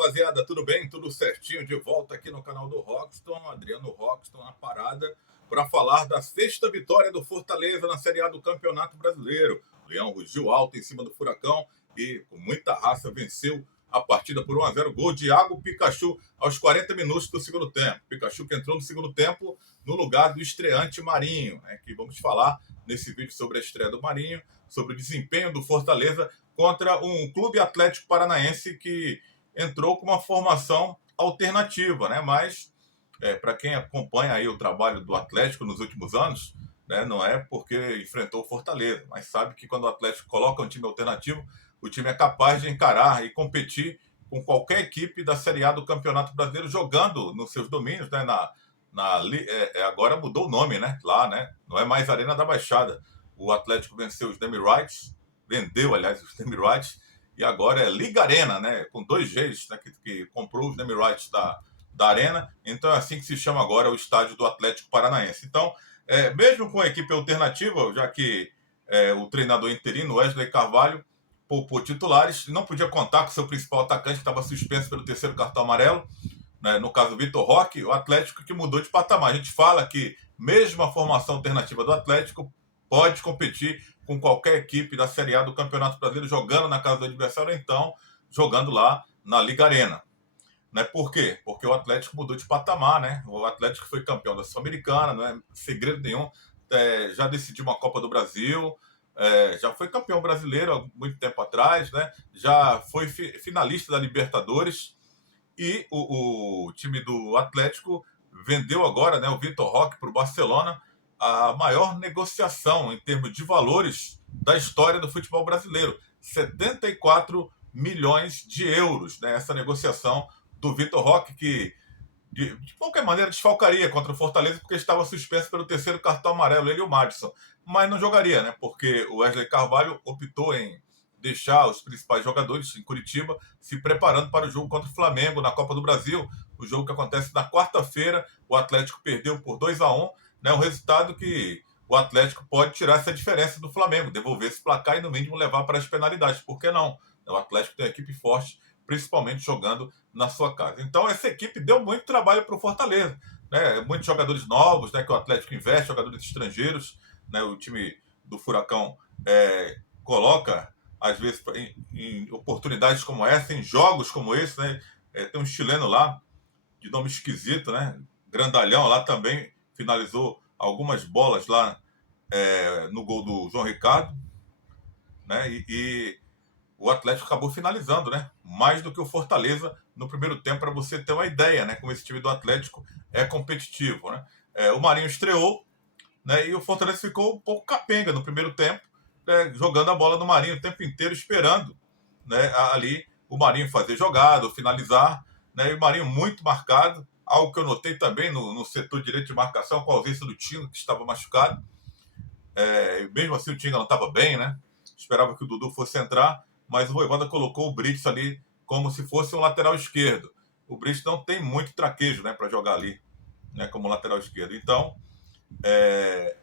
rapaziada, tudo bem? Tudo certinho? De volta aqui no canal do Roxton, Adriano Roxton na parada, para falar da sexta vitória do Fortaleza na Série A do Campeonato Brasileiro. O Leão rugiu alto em cima do Furacão e, com muita raça, venceu a partida por 1-0. Gol de Iago Pikachu aos 40 minutos do segundo tempo. Pikachu que entrou no segundo tempo no lugar do estreante Marinho, que vamos falar nesse vídeo sobre a estreia do Marinho, sobre o desempenho do Fortaleza contra um Clube Atlético Paranaense que entrou com uma formação alternativa, né? Mas, para quem acompanha aí o trabalho do Atlético nos últimos anos, né, não é porque enfrentou o Fortaleza, mas sabe que quando o Atlético coloca um time alternativo, o time é capaz de encarar e competir com qualquer equipe da Série A do Campeonato Brasileiro, jogando nos seus domínios, né? Agora mudou o nome, né? Lá, né? Não é mais Arena da Baixada. O Atlético venceu os Demi-Rights, vendeu, aliás, os Demi-Rights, e agora é Liga Arena, né? Com 2 Gs, né? Que comprou os Demi-Rights da Arena. Então é assim que se chama agora o estádio do Atlético Paranaense. Então, mesmo com a equipe alternativa, já que o treinador interino, Wesley Carvalho, poupou titulares, não podia contar com seu principal atacante, que estava suspenso pelo 3º cartão amarelo, né? No caso, o Vitor Roque, o Atlético que mudou de patamar. A gente fala que, mesmo a formação alternativa do Atlético, pode competir com qualquer equipe da Série A do Campeonato Brasileiro, jogando na casa do adversário, ou então jogando lá na Liga Arena. Né? Por quê? Porque o Atlético mudou de patamar, né? O Atlético foi campeão da Sul-Americana, não é segredo nenhum, já decidiu uma Copa do Brasil, já foi campeão brasileiro há muito tempo atrás, né? Já foi finalista da Libertadores, e o time do Atlético vendeu agora, né, o Vitor Roque para o Barcelona, a maior negociação em termos de valores da história do futebol brasileiro. 74 milhões de euros, né, essa negociação do Vitor Roque, que de qualquer maneira desfalcaria contra o Fortaleza, porque estava suspenso pelo 3º cartão amarelo, ele e o Madison. Mas não jogaria, né? Porque o Wesley Carvalho optou em deixar os principais jogadores em Curitiba se preparando para o jogo contra o Flamengo na Copa do Brasil, o jogo que acontece na quarta-feira. O Atlético perdeu por 2-1, né? Um resultado que o Atlético pode tirar essa diferença do Flamengo, devolver esse placar e no mínimo levar para as penalidades. Por que não? O Atlético tem uma equipe forte, principalmente jogando na sua casa. Então essa equipe deu muito trabalho para o Fortaleza, né? Muitos jogadores novos, né, que o Atlético investe, jogadores estrangeiros, né? O time do Furacão coloca às vezes em oportunidades como essa, em jogos como esse, né? Tem um chileno lá de nome esquisito, né? Grandalhão lá também finalizou algumas bolas lá no gol do João Ricardo, né? E o Atlético acabou finalizando, né? Mais do que o Fortaleza no primeiro tempo, para você ter uma ideia, né? Como esse time do Atlético é competitivo, né? O Marinho estreou, né? E o Fortaleza ficou um pouco capenga no primeiro tempo, né? Jogando a bola no Marinho o tempo inteiro, esperando, né? Ali o Marinho fazer jogada, finalizar, né? E o Marinho muito marcado, algo que eu notei também no setor direito de marcação, com a ausência do Tinga, que estava machucado. Mesmo assim o Tinga não estava bem, né? Esperava que o Dudu fosse entrar, mas o Vojvoda colocou o Brits ali como se fosse um lateral esquerdo. O Brits não tem muito traquejo, né, para jogar ali, né, como lateral esquerdo. Então,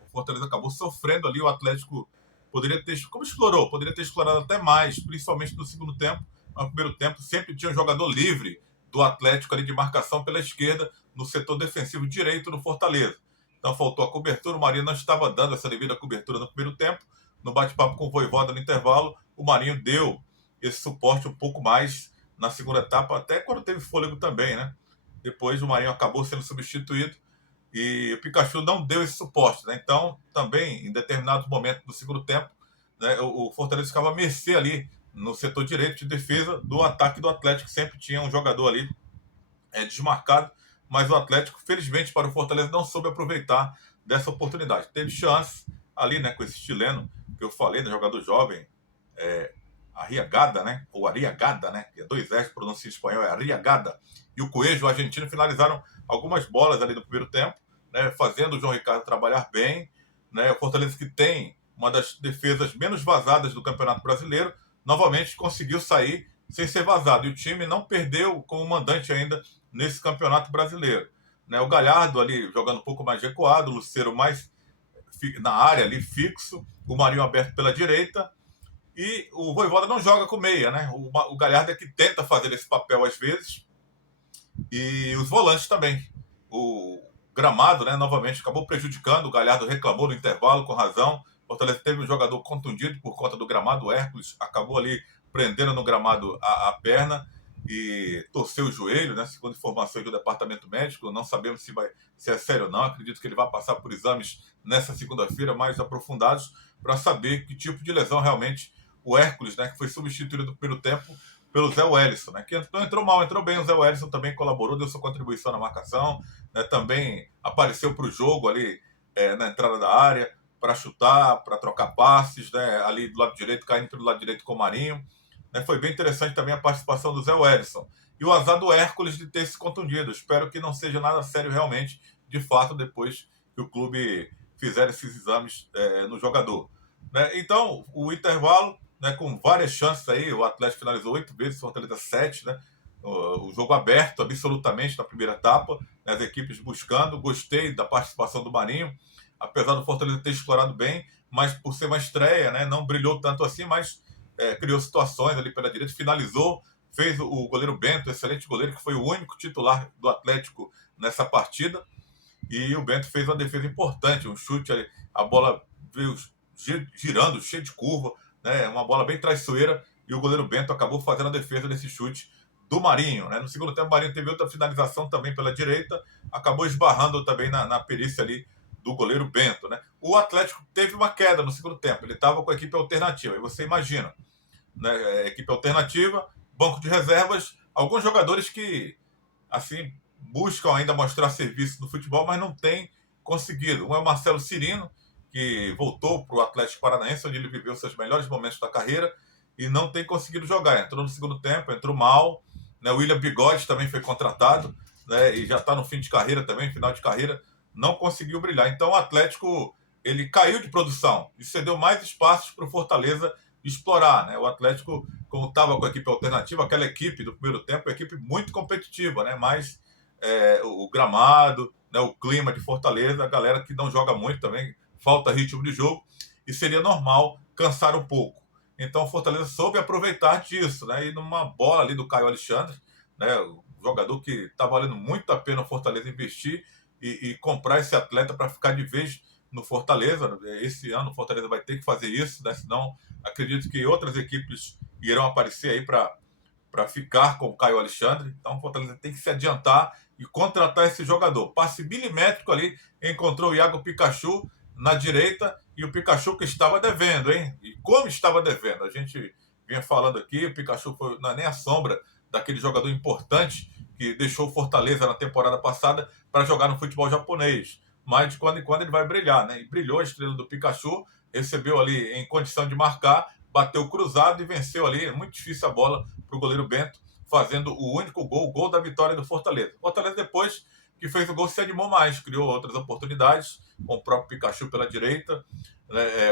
o Fortaleza acabou sofrendo ali. O Atlético poderia ter, como explorou, poderia ter explorado até mais, principalmente no segundo tempo. No primeiro tempo sempre tinha um jogador livre do Atlético ali de marcação pela esquerda, no setor defensivo direito do Fortaleza. Então faltou a cobertura, o Marinho não estava dando essa devida cobertura no primeiro tempo. No bate-papo com o Vojvoda no intervalo, o Marinho deu esse suporte um pouco mais na segunda etapa, até quando teve fôlego também, né? Depois o Marinho acabou sendo substituído e o Pikachu não deu esse suporte, né? Então, também, em determinado momento do segundo tempo, né, o Fortaleza ficava à mercê ali no setor direito de defesa do ataque do Atlético. Sempre tinha um jogador ali desmarcado, mas o Atlético, felizmente para o Fortaleza, não soube aproveitar dessa oportunidade. Teve chance ali, né, com esse chileno que eu falei, né, jogador jovem, Arriagada, né? Ou Ariagada, né? Que é 2 S, pronúncia em espanhol é Arriagada. E o Coelho, o argentino, finalizaram algumas bolas ali no primeiro tempo, né? Fazendo o João Ricardo trabalhar bem, né? O Fortaleza, que tem uma das defesas menos vazadas do Campeonato Brasileiro, novamente conseguiu sair sem ser vazado. E o time não perdeu como mandante ainda nesse Campeonato Brasileiro, né? O Galhardo ali jogando um pouco mais recuado, o Lucero mais na área ali fixo, o Marinho aberto pela direita, E o Vojvoda não joga com meia, né? O Galhardo é que tenta fazer esse papel às vezes, e os volantes também. O gramado, né, novamente, acabou prejudicando. O Galhardo reclamou no intervalo, com razão. O Fortaleza teve um jogador contundido por conta do gramado. O Hércules acabou ali prendendo no gramado a perna e torceu o joelho, né, segundo informações do departamento médico. Não sabemos se é sério ou não. Acredito que ele vai passar por exames nessa segunda-feira mais aprofundados para saber que tipo de lesão realmente o Hércules, né, que foi substituído no primeiro tempo pelo Zé Wellison, né, que não entrou mal, entrou bem. O Zé Wellison também colaborou, deu sua contribuição na marcação, né, também apareceu para o jogo ali na entrada da área, para chutar, para trocar passes, né, ali do lado direito, caindo pelo lado direito com o Marinho. Né, foi bem interessante também a participação do Zé Wellison. E o azar do Hércules de ter se contundido. Espero que não seja nada sério realmente, de fato, depois que o clube fizer esses exames no jogador. Né? Então, o intervalo, né, com várias chances aí, o Atlético finalizou 8 vezes, o Fortaleza 7, né? O jogo aberto absolutamente na primeira etapa, né, as equipes buscando. Gostei da participação do Marinho, apesar do Fortaleza ter explorado bem, mas por ser uma estreia, né, não brilhou tanto assim, mas criou situações ali pela direita, finalizou, fez o goleiro Bento, excelente goleiro, que foi o único titular do Atlético nessa partida, e o Bento fez uma defesa importante, um chute, a bola veio girando, cheio de curva, né, uma bola bem traiçoeira, e o goleiro Bento acabou fazendo a defesa desse chute do Marinho. Né? No segundo tempo, o Marinho teve outra finalização também pela direita, acabou esbarrando também na perícia ali do goleiro Bento. Né? O Atlético teve uma queda no segundo tempo, ele estava com a equipe alternativa, e você imagina, né, equipe alternativa, banco de reservas, alguns jogadores que, assim, buscam ainda mostrar serviço no futebol, mas não têm conseguido. Um é o Marcelo Cirino, que voltou para o Atlético Paranaense, onde ele viveu seus melhores momentos da carreira, e não tem conseguido jogar. Entrou no segundo tempo, entrou mal. Né? O William Bigode também foi contratado, né? E já está no fim de carreira também, final de carreira, não conseguiu brilhar. Então o Atlético ele caiu de produção e cedeu mais espaços para o Fortaleza explorar. Né? O Atlético, como estava com a equipe alternativa, aquela equipe do primeiro tempo, é uma equipe muito competitiva, né? Mas o gramado, né? O clima de Fortaleza, a galera que não joga muito também, falta ritmo de jogo, e seria normal cansar um pouco. Então o Fortaleza soube aproveitar disso, né? E numa bola ali do Caio Alexandre, né? O jogador que está valendo muito a pena o Fortaleza investir e comprar esse atleta para ficar de vez no Fortaleza. Esse ano o Fortaleza vai ter que fazer isso, né? Senão acredito que outras equipes irão aparecer aí para ficar com o Caio Alexandre. Então o Fortaleza tem que se adiantar e contratar esse jogador. Passe milimétrico ali, encontrou o Iago Pikachu na direita, e o Pikachu que estava devendo, hein? E como estava devendo? A gente vinha falando aqui, o Pikachu não é nem a sombra daquele jogador importante que deixou o Fortaleza na temporada passada para jogar no futebol japonês. Mas de quando em quando ele vai brilhar, né? E brilhou a estrela do Pikachu, recebeu ali em condição de marcar, bateu cruzado e venceu ali. É muito difícil a bola para o goleiro Bento, fazendo o único gol, o gol da vitória do Fortaleza. O Fortaleza, depois que fez o gol, se animou mais, criou outras oportunidades, com o próprio Pikachu pela direita.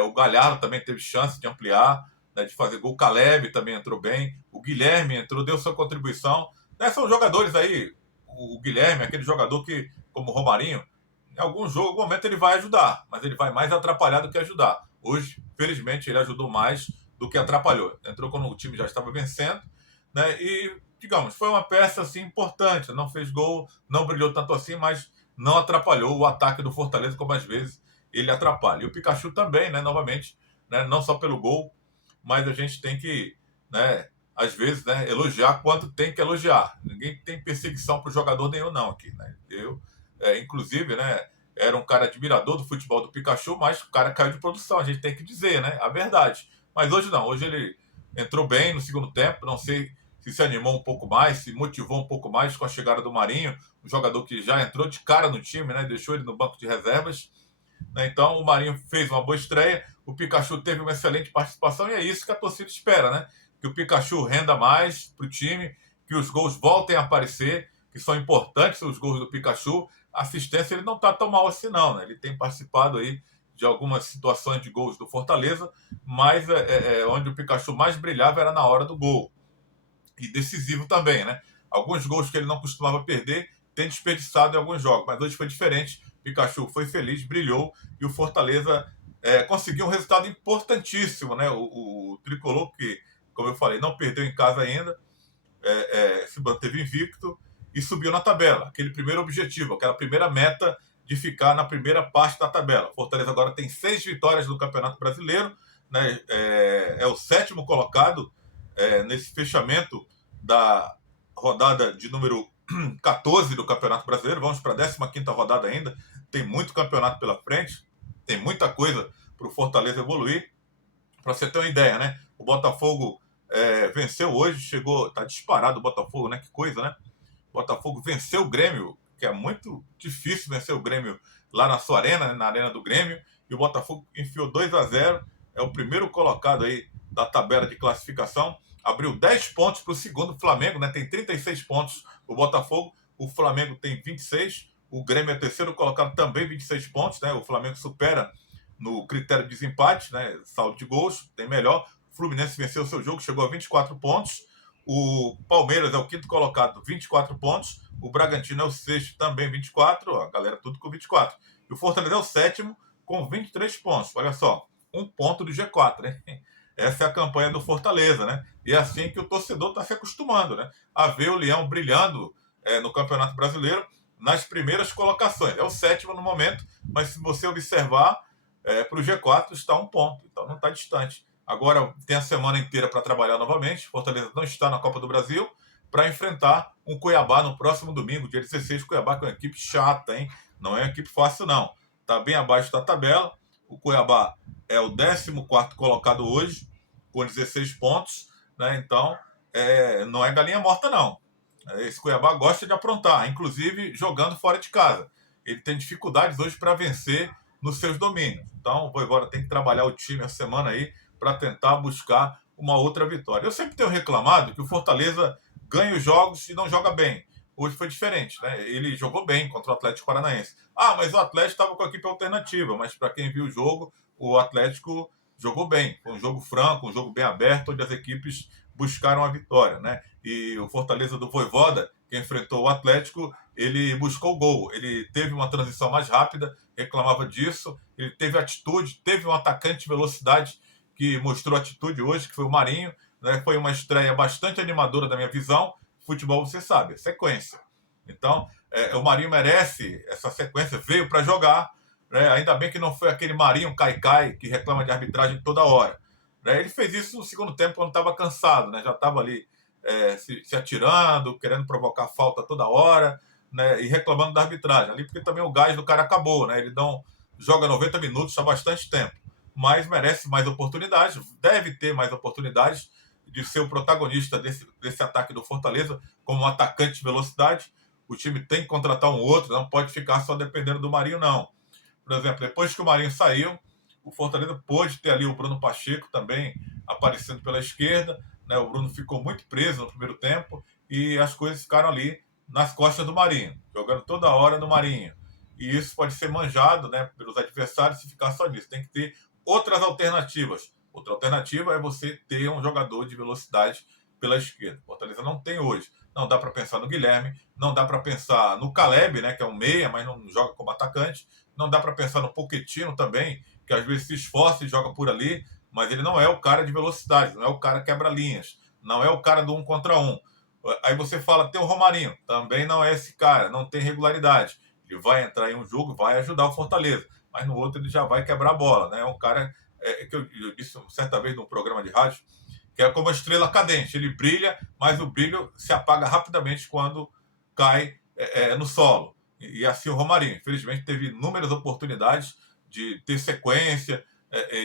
O Galhardo também teve chance de ampliar, né, de fazer gol. O Caleb também entrou bem. O Guilherme entrou, deu sua contribuição. Né, são jogadores aí, o Guilherme, aquele jogador que, como o Romarinho, em algum jogo, em algum momento ele vai ajudar, mas ele vai mais atrapalhar do que ajudar. Hoje, felizmente, ele ajudou mais do que atrapalhou. Entrou quando o time já estava vencendo, né, e digamos, foi uma peça assim importante. Não fez gol, não brilhou tanto assim, mas não atrapalhou o ataque do Fortaleza, como às vezes ele atrapalha. E o Pikachu também, né, novamente, né, não só pelo gol, mas a gente tem que, né, às vezes, né, elogiar quando tem que elogiar. Ninguém tem perseguição para o jogador nenhum, não, aqui. Né? Eu, inclusive, né, era um cara admirador do futebol do Pikachu, mas o cara caiu de produção, a gente tem que dizer, né, a verdade. Mas hoje não, hoje ele entrou bem no segundo tempo, não sei se animou um pouco mais, se motivou um pouco mais com a chegada do Marinho, um jogador que já entrou de cara no time, né? Deixou ele no banco de reservas. Né? Então o Marinho fez uma boa estreia, o Pikachu teve uma excelente participação, e é isso que a torcida espera, né? Que o Pikachu renda mais para o time, que os gols voltem a aparecer, que são importantes os gols do Pikachu. A assistência ele não está tão mal assim não, né? Ele tem participado aí de algumas situações de gols do Fortaleza, mas onde o Pikachu mais brilhava era na hora do gol. E decisivo também, né? Alguns gols que ele não costumava perder, tem desperdiçado em alguns jogos, mas hoje foi diferente. Pikachu foi feliz, brilhou, e o Fortaleza conseguiu um resultado importantíssimo, né? O Tricolor, que, como eu falei, não perdeu em casa ainda, se manteve invicto e subiu na tabela. Aquele primeiro objetivo, aquela primeira meta de ficar na primeira parte da tabela. Fortaleza agora tem 6 vitórias no Campeonato Brasileiro, né? É o 7º colocado nesse fechamento da rodada de número 14 do Campeonato Brasileiro. Vamos para a 15ª rodada ainda. Tem muito campeonato pela frente, tem muita coisa para o Fortaleza evoluir. Para você ter uma ideia, né? O Botafogo venceu hoje, chegou, tá disparado o Botafogo, né? Que coisa, né? O Botafogo venceu o Grêmio, que é muito difícil vencer o Grêmio lá na sua arena, né? Na arena do Grêmio, e o Botafogo enfiou 2-0, é o primeiro colocado aí da tabela de classificação, abriu 10 pontos para o segundo Flamengo, né? Tem 36 pontos o Botafogo, o Flamengo tem 26, o Grêmio é terceiro colocado, também 26 pontos, né? O Flamengo supera no critério de desempate, né? Saldo de gols, tem melhor. O Fluminense venceu o seu jogo, chegou a 24 pontos. O Palmeiras é o 5º colocado, 24 pontos. O Bragantino é o 6º, também 24. A galera tudo com 24. E o Fortaleza é o 7º, com 23 pontos. Olha só, um ponto do G4, né? Essa é a campanha do Fortaleza, né? E é assim que o torcedor está se acostumando, né? A ver o Leão brilhando no Campeonato Brasileiro nas primeiras colocações. É o 7º no momento, mas se você observar, para o G4 está um ponto, então não está distante. Agora tem a semana inteira para trabalhar novamente. Fortaleza não está na Copa do Brasil para enfrentar um Cuiabá no próximo domingo, dia 16. Cuiabá, que é uma equipe chata, hein? Não é uma equipe fácil, não. Está bem abaixo da tabela. O Cuiabá é o 14º colocado hoje, com 16 pontos, né? Então, não é galinha morta, não. Esse Cuiabá gosta de aprontar, inclusive jogando fora de casa. Ele tem dificuldades hoje para vencer nos seus domínios. Então, o Vojvoda tem que trabalhar o time a semana aí para tentar buscar uma outra vitória. Eu sempre tenho reclamado que o Fortaleza ganha os jogos e não joga bem. Hoje foi diferente, né? Ele jogou bem contra o Atlético Paranaense. Ah, mas o Atlético estava com a equipe alternativa. Mas para quem viu o jogo, o Atlético jogou bem. Foi um jogo franco, um jogo bem aberto, onde as equipes buscaram a vitória, né? E o Fortaleza do Vojvoda, que enfrentou o Atlético, ele buscou o gol. Ele teve uma transição mais rápida, reclamava disso. Ele teve atitude, teve um atacante de velocidade que mostrou atitude hoje, que foi o Marinho, né? Foi uma estreia bastante animadora da minha visão. Futebol, você sabe, é sequência. Então, o Marinho merece essa sequência, veio para jogar, né? Ainda bem que não foi aquele Marinho Caicai que reclama de arbitragem toda hora, né? Ele fez isso no segundo tempo, quando estava cansado, né? Já estava ali se atirando, querendo provocar falta toda hora, né? E reclamando da arbitragem ali, porque também o gás do cara acabou, né? Ele não joga 90 minutos há bastante tempo, mas merece mais oportunidades, deve ter mais oportunidades de ser o protagonista desse ataque do Fortaleza, como um atacante de velocidade. O time tem que contratar um outro, não pode ficar só dependendo do Marinho, não. Por exemplo, depois que o Marinho saiu, o Fortaleza pôde ter ali o Bruno Pacheco também aparecendo pela esquerda, né? O Bruno ficou muito preso no primeiro tempo e as coisas ficaram ali nas costas do Marinho, jogando toda hora no Marinho. E isso pode ser manjado, né, pelos adversários se ficar só nisso. Tem que ter outras alternativas. Outra alternativa é você ter um jogador de velocidade pela esquerda. O Fortaleza não tem hoje. Não dá para pensar no Guilherme, não dá para pensar no Caleb, né, que é um meia, mas não joga como atacante. Não dá para pensar no Pochettino também, que às vezes se esforça e joga por ali, mas ele não é o cara de velocidade, não é o cara quebra linhas, não é o cara do 1 contra 1. Aí você fala, tem o Romarinho, também não é esse cara, não tem regularidade. Ele vai entrar em um jogo, vai ajudar o Fortaleza, mas no outro ele já vai quebrar a bola, né? É um cara que eu disse certa vez num programa de rádio, que é como a estrela cadente. Ele brilha, mas o brilho se apaga rapidamente quando cai no solo. E assim o Romarinho, infelizmente, teve inúmeras oportunidades de ter sequência,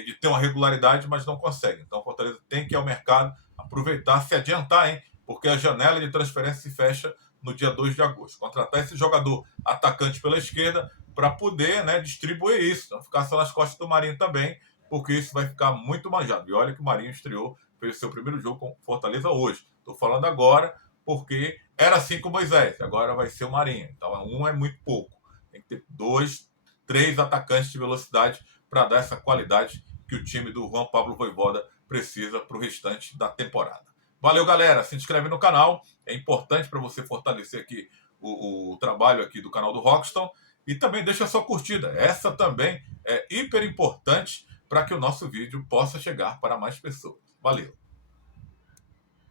de ter uma regularidade, mas não consegue. Então o Fortaleza tem que ir ao mercado, aproveitar, se adiantar, hein? Porque a janela de transferência se fecha no dia 2 de agosto. Contratar esse jogador atacante pela esquerda para poder, né, distribuir isso, não ficar só nas costas do Marinho também, porque isso vai ficar muito manjado. E olha que o Marinho estreou, fez o seu primeiro jogo com Fortaleza hoje. Estou falando agora porque era assim com o Moisés, agora vai ser o Marinho. Então, um é muito pouco. Tem que ter 2, 3 atacantes de velocidade para dar essa qualidade que o time do Juan Pablo Vojvoda precisa para o restante da temporada. Valeu, galera. Se inscreve no canal. É importante para você fortalecer aqui o trabalho aqui do canal do Rockston. E também deixa a sua curtida. Essa também é hiper importante para que o nosso vídeo possa chegar para mais pessoas. Valeu!